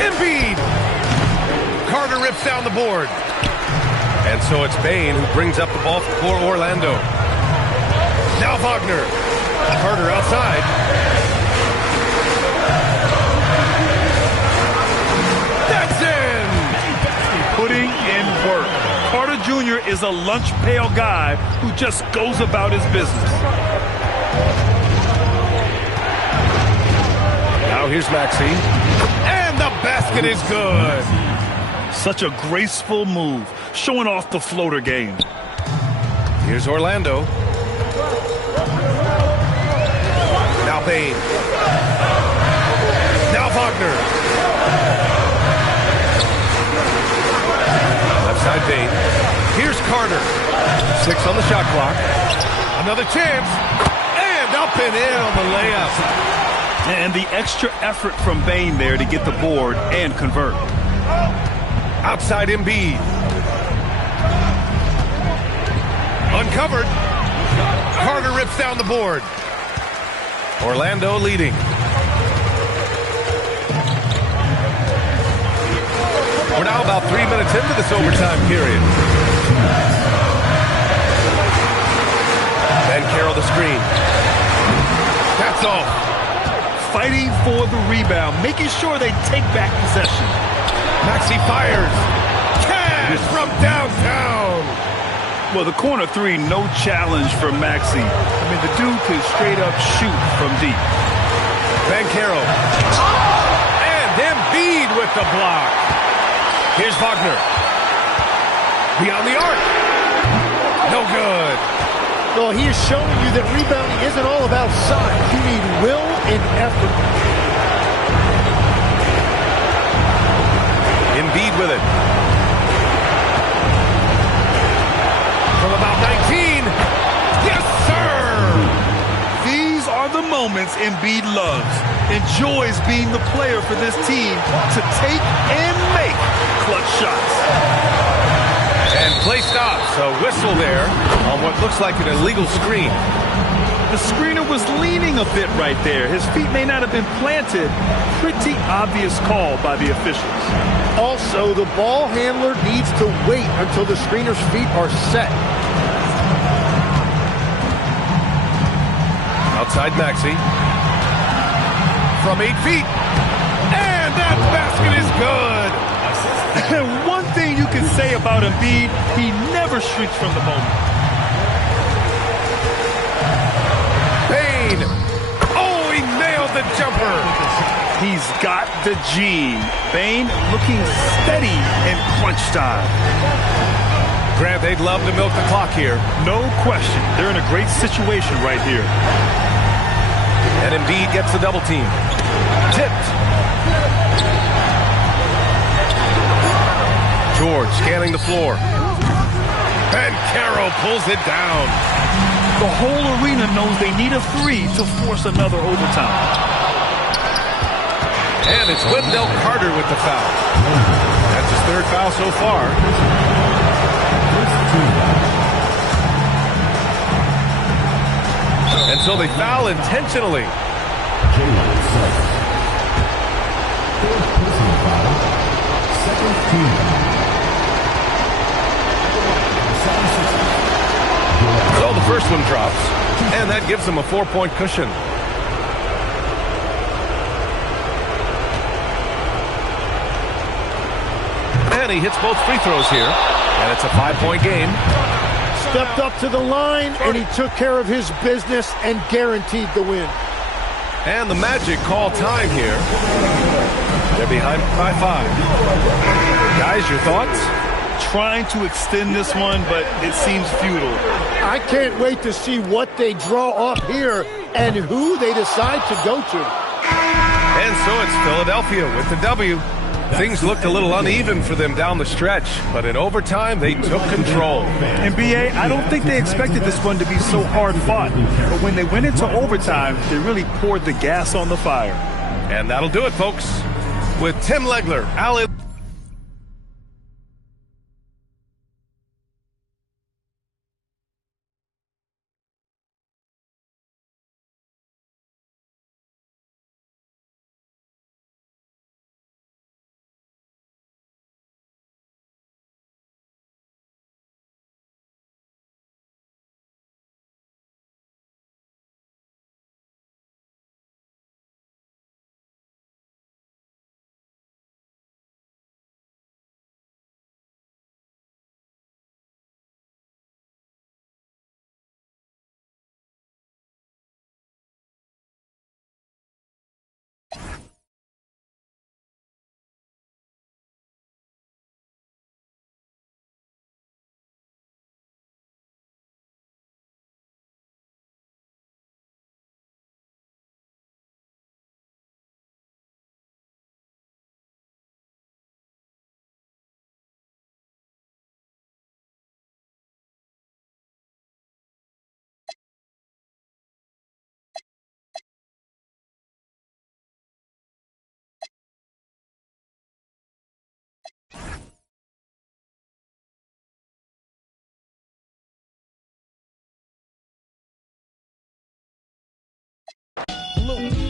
Embiid. Carter rips down the board. And so it's Bain who brings up the ball for Orlando. Now Wagner. Carter outside. That's in. Putting in work. Carter Jr. is a lunch pail guy who just goes about his business. Now here's Maxey. And the basket is good. Such a graceful move, showing off the floater game. Here's Orlando. Now Bain. Now Wagner. Left side Bain. Here's Carter. 6 on the shot clock. Another chance. And up and in on the layup. And the extra effort from Bain there to get the board and convert. Outside Embiid. Uncovered. Carter rips down the board. Orlando leading. We're now about 3 minutes into this overtime period. Ben Carroll the screen. That's all. Fighting for the rebound, making sure they take back possession. Maxey fires. Cash from downtown. Well, the corner three, no challenge for Maxey. I mean, the dude can straight up shoot from deep. Ben Carroll. And Embiid with the block. Here's Wagner. Beyond the arc. No good. Well, he is showing you that rebounding isn't all about size. You need will and effort. Embiid with it. From about 19. Yes, sir! These are the moments Embiid loves. Enjoys being the player for this team to take and make clutch shots. And play stops. A whistle there on what looks like an illegal screen. The screener was leaning a bit right there. His feet may not have been planted. Pretty obvious call by the officials. Also, the ball handler needs to wait until the screener's feet are set. Outside Maxey. From 8 feet. And that basket is good. One thing you can say about Embiid, he never shrinks from the moment. Bain. Oh, he nailed the jumper. He's got the gene. Bain looking steady in crunch time. Grant, they'd love to milk the clock here. No question. They're in a great situation right here. And Embiid gets the double team. Tipped. George scanning the floor. And Carroll pulls it down. The whole arena knows they need a three to force another overtime. And it's Wendell Carter with the foul. That's his 3rd foul so far. And so they foul intentionally. So the first one drops, and that gives them a 4-point cushion. And he hits both free throws here, and it's a 5-point game. Stepped up to the line, and he took care of his business and guaranteed the win. And the Magic call time here. They're behind by 5. Guys, your thoughts? trying to extend this one, but it seems futile. I can't wait to see what they draw up here and who they decide to go to. And so it's Philadelphia with the W. Things looked a little uneven for them down the stretch, but in overtime, they took control. And B.A., I don't think they expected this one to be so hard-fought. But when they went into overtime, they really poured the gas on the fire. And that'll do it, folks. With Tim Legler, Ali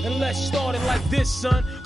And let's start it like this, son.